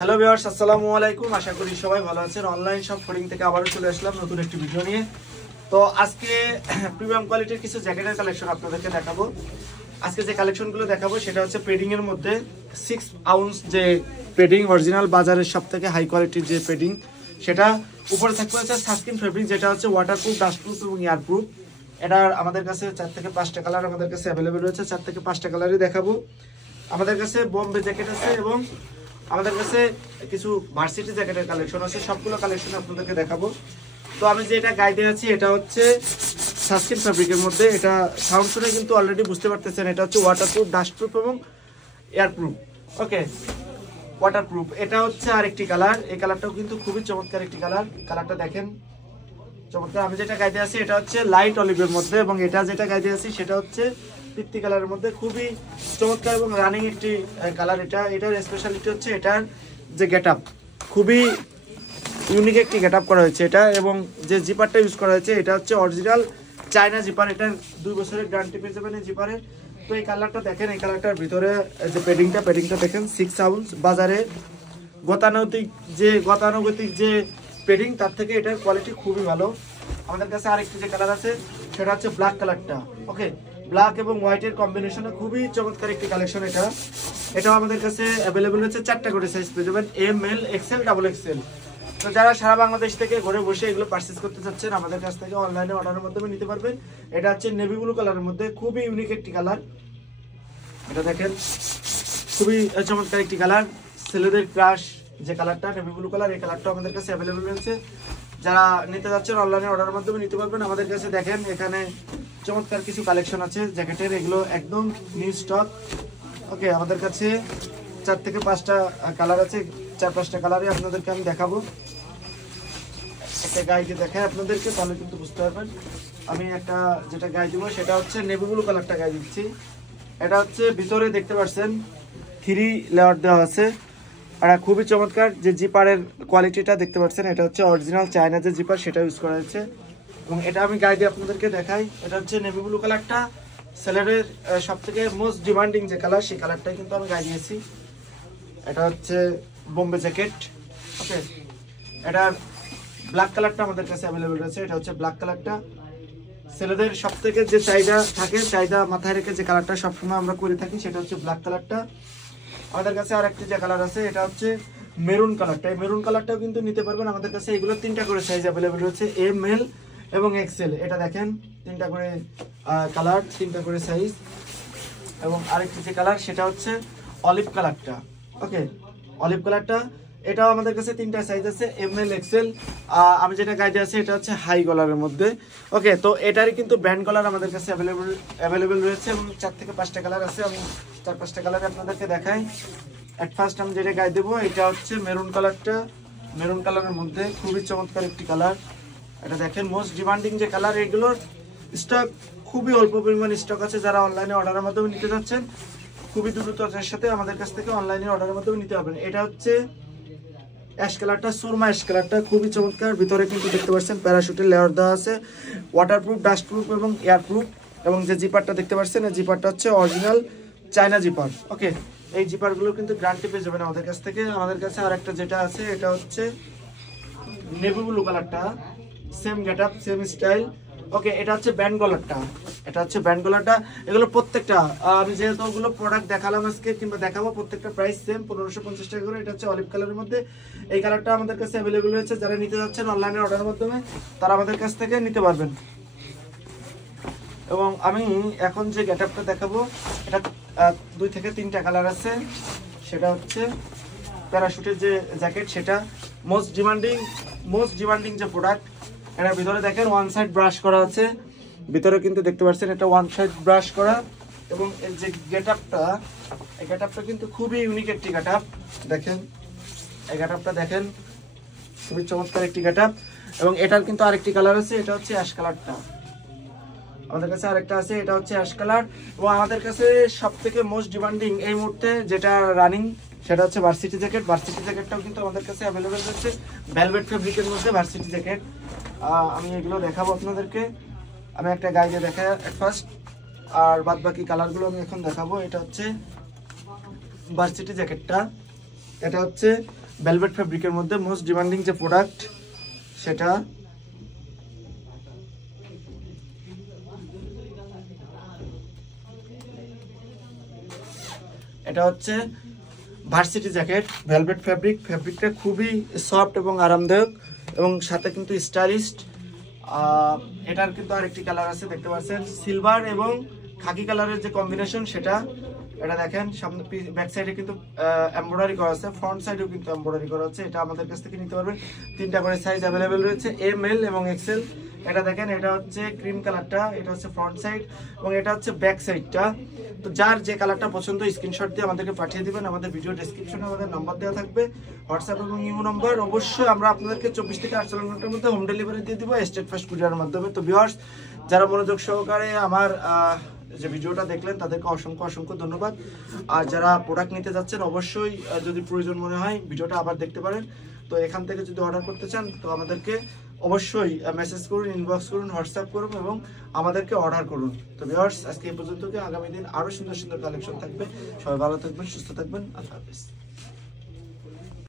Hello viewers, আসসালামু আলাইকুম। আশা করি সবাই ভালো আছেন। অনলাইন শপ ফোরিং থেকে আবারও চলে আসলাম নতুন একটি ভিডিও নিয়ে। তো আজকে প্রিমিয়াম কোয়ালিটির কিছু জ্যাকেটের কালেকশন আপনাদেরকে দেখাবো। আজকে যে কালেকশনগুলো দেখাবো সেটা হচ্ছে পেডিং এর মধ্যে 6 আউন্স যে পেডিং, অরিজিনাল বাজারের সবথেকে হাই কোয়ালিটির যে পেডিং, সেটা উপরে থাকবে হচ্ছে সাস্কিন ফেব্রিক, যেটা হচ্ছে ওয়াটারপ্রুফ, ডাস্টপ্রুফ এবং এয়ারপ্রুফ। এটার আমাদের কাছে 4 থেকে 5টা কালার আমাদের কাছে অ্যাভেলেবেল রয়েছে। 4 থেকে 5টা কালারই দেখাবো। আমাদের কাছে বোম্বে জ্যাকেট আছে এবং আমাদের কাছে কিছু ভার্সিটি জ্যাকেটের কালেকশন আছে। সবগুলো কালেকশন আপনাদেরকে দেখাবো। তো আমি যে এটা গাইডে আছি এটা হচ্ছে সাস্কিন ফ্যাব্রিকের মধ্যে। এটা সাউন্ড শুনে কিন্তু অলরেডি বুঝতে পারতেছেন এটা হচ্ছে ওয়াটারপ্রুফ, ডাস্টপ্রুফ এবং এয়ারপ্রুফ। ওকে, ওয়াটারপ্রুফ। এটা হচ্ছে আরেকটি কালার। এই কালারটাও কিন্তু খুবই চমৎকার একটি কালার। কালারটা দেখেন চমৎকার। আমি যেটা গাইডে আছি এটা হচ্ছে লাইট অলিভের মধ্যে এবং এটা যেটা গাইডে আছি সেটা হচ্ছে পিত্তি কালারের মধ্যে। খুবই চমৎকার এবং রানিং একটি কালার। এটার স্পেশালিটি হচ্ছে এটার যে গেটআপ, খুবই ইউনিক একটি গেটআপ করা হয়েছে এটা। এবং যে জিপারটা ইউজ করা হয়েছে এটা হচ্ছে অরিজিনাল চায়না জিপার। এটার 2 বছরের গ্যারান্টি পেয়ে যাবেন এই জিপারের। তো এই কালারটা দেখেন, এই কালারটার ভিতরে যে পেডিংটা দেখেন 6 আউন্স। বাজারে গতানুগতিক যে পেডিং, তার থেকে এটার কোয়ালিটি খুবই ভালো। আমাদের কাছে আরেকটি যে কালার আছে সেটা হচ্ছে ব্ল্যাক কালারটা। ওকে, ব্ল্যাক এবং হোয়াইটের কম্বিনেশনে খুবই চমৎকার একটি কালেকশন এটা। এটাও আমাদের কাছে অ্যাভেলেবেল হচ্ছে। 4টা করে সাইজ পেয়ে যাবেন, এম, এল, এক্সেল, ডাবল এক্সেল। তো যারা সারা বাংলাদেশ থেকে ঘরে বসে এগুলো পারচেজ করতে চাচ্ছেন আমাদের কাছ থেকে অনলাইনে অর্ডারের মাধ্যমে নিতে পারবেন। এটা হচ্ছে নেভি ব্লু কালারের মধ্যে, খুবই ইউনিক একটি কালার। এটা দেখেন খুবই চমৎকার একটি কালার। ছেলেদের ক্রাশ যে কালারটা নেভি ব্লু কালার, এই কালারটা আমাদের কাছে অ্যাভেলেবেল রয়েছে। যারা নিতে যাচ্ছেন অনলাইনে অর্ডারের মাধ্যমে নিতে পারবেন। আমাদের কাছে দেখেন এখানে চমৎকার কিছু কালেকশন আছে জ্যাকেটের, এগুলো একদম নিউ স্টক। ওকে, আমাদের কাছে 4 থেকে 5টা কালার আছে। 4-5টা কালারই আপনাদেরকে আমি দেখাবো। একটা গাইডে দেখাই আপনাদেরকে, তাহলে কিন্তু বুঝতে পারবেন। আমি একটা যেটা গাই দিব সেটা হচ্ছে নেভি ব্লু কালারটা গাই দিচ্ছি। এটা হচ্ছে ভিতরে দেখতে পাচ্ছেন 3 লেয়ার দেওয়া আছে। আর খুবই চমৎকার যে জিপারের কোয়ালিটিটা দেখতে পাচ্ছেন, এটা হচ্ছে অরিজিনাল চায়না যে জিপার সেটা ইউজ করা হয়েছে। এবং এটা আমি গাইডে আপনাদেরকে দেখাই। এটা হচ্ছে নেভি ব্লু কালারটা, সেলারের সব থেকে মোস্ট ডিমান্ডিং যে কালার, সেই কালারটাই কিন্তু আমি গাই দিয়েছি। এটা হচ্ছে বোম্বে জ্যাকেট। ওকে, এটার ব্ল্যাক কালারটা আমাদের কাছে অ্যাভেলেবেল রয়েছে। এটা হচ্ছে ব্ল্যাক কালারটা। ছেলেদের সব থেকে যে চাহিদা থাকে, চাহিদা মাথায় রেখে যে কালারটা সবসময় আমরা করে থাকি সেটা হচ্ছে ব্ল্যাক কালারটা। আমাদের কাছে আর একটি যে কালার আছে এটা হচ্ছে মেরুন কালারটা। এই মেরুন কালারটাও কিন্তু নিতে পারবেন আমাদের কাছে। এগুলো 3টা করে সাইজ অ্যাভেলেবেল রয়েছে, এম, এল এবং এক্সেল। এটা দেখেন 3টা করে কালার, 3টা করে সাইজ। এবং আরেকটি যে কালার সেটা হচ্ছে অলিভ কালারটা। ওকে, অলিভ কালারটা, এটাও আমাদের কাছে 3টা সাইজ আছে, এম, এল, এক্সেল। আমি যেটা গাইডে আছে এটা হচ্ছে হাই গলারের মধ্যে। ওকে, তো এটারই কিন্তু ব্যান্ড কালার আমাদের কাছে অ্যাভেলেবেল রয়েছে এবং 4 থেকে 5টা কালার আছে। আমি 4-5টা কালার আপনাদেরকে দেখাই। এট ফার্স্ট আমি যেটা গাই দেবো এটা হচ্ছে মেরুন কালারটা। মেরুন কালারের মধ্যে খুবই চমৎকার একটি কালার। এটা দেখেন মোস্ট ডিমান্ডিং যে কালার। এগুলোর স্টক খুবই অল্প পরিমাণ স্টক আছে। যারা অনলাইনে অর্ডারের মাধ্যমে নিতে যাচ্ছেন খুবই দ্রুততার সাথে আমাদের কাছ থেকে অনলাইনে অর্ডারের মাধ্যমে নিতে পারবেন। এটা হচ্ছে অ্যাশ কালারটা, সুরমা অ্যাশ কালারটা, খুবই চমৎকার। ভিতরে কিন্তু দেখতে পাচ্ছেন প্যারাশুটের লেয়ার দেওয়া আছে, ওয়াটারপ্রুফ, ডাস্টপ্রুফ এবং এয়ারপ্রুফ। এবং যে জিপারটা দেখতে পাচ্ছেন এই জিপারটা হচ্ছে অরিজিনাল চায়না জিপার। ওকে, এই জিপারগুলো কিন্তু গ্যারান্টি পেয়ে যাবেন আমাদের কাছ থেকে। আমাদের কাছে আর একটা যেটা আছে এটা হচ্ছে নেভি ব্লু কালারটা, সেম গেটআপ, সেম স্টাইল। ওকে, এটা হচ্ছে ব্যান্ড গলারটা। এটা হচ্ছে ব্যান্ড গলারটা। এগুলো প্রত্যেকটা আমি যেহেতু ওগুলো প্রোডাক্ট দেখালাম আজকে কিংবা দেখাবো, প্রত্যেকটা প্রাইস সেম 1550 টাকা করে। এটা হচ্ছে অলিভ কালারের মধ্যে। এই কালারটা আমাদের কাছে অ্যাভেলেবেল রয়েছে। যারা নিতে যাচ্ছেন অনলাইনে অর্ডারের মাধ্যমে তারা আমাদের কাছ থেকে নিতে পারবেন। এবং আমি এখন যে গেটআপটা দেখাবো এটা 2 থেকে 3টা কালার আছে। সেটা হচ্ছে প্যারাশুটের যে জ্যাকেট, সেটা মোস্ট ডিমান্ডিং যে প্রোডাক্ট। এটার ভিতরে দেখেন ওয়ান সাইড ব্রাশ করা আছে। ভিতরে কিন্তু দেখতে পাচ্ছেন এটা ওয়ান সাইড ব্রাশ করা। এবং এর যে গেটআপটা, এই গেটআপটা কিন্তু খুবই ইউনিক একটি গেটআপ। দেখেন এই গেটআপটা দেখেন, খুবই চমৎকার একটি গেটআপ। এবং এটার কিন্তু আরেকটি কালার আছে, এটা হচ্ছে অ্যাশ কালারটা। আমাদের কাছে আরেকটা আছে, এটা হচ্ছে অ্যাশ কালার। এবং আমাদের কাছে সব থেকে মোস্ট ডিমান্ডিং এই মুহূর্তে যেটা রানিং সেটা হচ্ছে ভার্সিটি জ্যাকেট। ভার্সিটি জ্যাকেটটাও কিন্তু আমাদের কাছে অ্যাভেলেবেল রয়েছে, ভেলভেট ফেব্রিকের মধ্যে ভার্সিটি জ্যাকেট। আমি এগুলো দেখাবো আপনাদেরকে। আমি একটা গাইডে দেখাই এট ফার্স্ট, আর বাদ বাকি কালারগুলো আমি এখন দেখাবো। এটা হচ্ছে ভার্সিটি জ্যাকেটটা। এটা হচ্ছে ভেলভেট ফেব্রিকের মধ্যে মোস্ট ডিমান্ডিং যে প্রোডাক্ট সেটা। এটা হচ্ছে ভার্সিটি জ্যাকেট, ভেলভেট ফেব্রিকটা খুবই সফট এবং আরামদায়ক এবং সাথে কিন্তু স্টাইলিস্ট। এটার কিন্তু আরেকটি কালার আছে, দেখতে পাচ্ছেন সিলভার এবং খাকি কালারের যে কম্বিনেশন সেটা। এটা দেখেন সামনে ব্যাক সাইডে কিন্তু এমব্রয়ডারি করা আছে, ফ্রন্ট সাইডেও কিন্তু এমব্রয়ডারি করা আছে। এটা আমাদের কাছ থেকে নিতে পারবেন, 3টা করে সাইজ অ্যাভেলেবেল রয়েছে, এম, এল এবং এক্সেল। এটা দেখেন, এটা হচ্ছে ক্রিম কালারটা, এটা হচ্ছে ফ্রন্ট সাইড এবং এটা হচ্ছে ব্যাক সাইডটা। তো যার যে কালারটা পছন্দ স্ক্রিনশট দিয়ে আমাদেরকে পাঠিয়ে দিবেন। আমাদের ভিডিও ডেসক্রিপশনে আমাদের নাম্বার দেওয়া থাকবে, হোয়াটসঅ্যাপ এবং ইমো নাম্বার। অবশ্যই আমরা আপনাদেরকে 24 থেকে 48 ঘন্টার মধ্যে হোম ডেলিভারি দিয়ে দিব স্টেট ফার্স্ট কুরিয়ারের মাধ্যমে। তো ভিউয়ার্স, যারা মনোযোগ সহকারে আমার যে ভিডিওটা দেখলেন তাদেরকে অসংখ্য ধন্যবাদ। আর যারা প্রোডাক্ট নিতে যাচ্ছেন অবশ্যই যদি প্রয়োজন মনে হয় ভিডিওটা আবার দেখতে পারেন। তো এখান থেকে যদি অর্ডার করতে চান তো আমাদেরকে অবশ্যই মেসেজ করুন, ইনবক্স করুন, হোয়াটসঅ্যাপ করুন এবং আমাদেরকে অর্ডার করুন। তো ভিউয়ার্স, আজকে এই পর্যন্ত, আগামী দিন আরো সুন্দর কালেকশন থাকবে। সবাই ভালো থাকবেন, সুস্থ থাকবেন, আল্লাহ হাফেজ।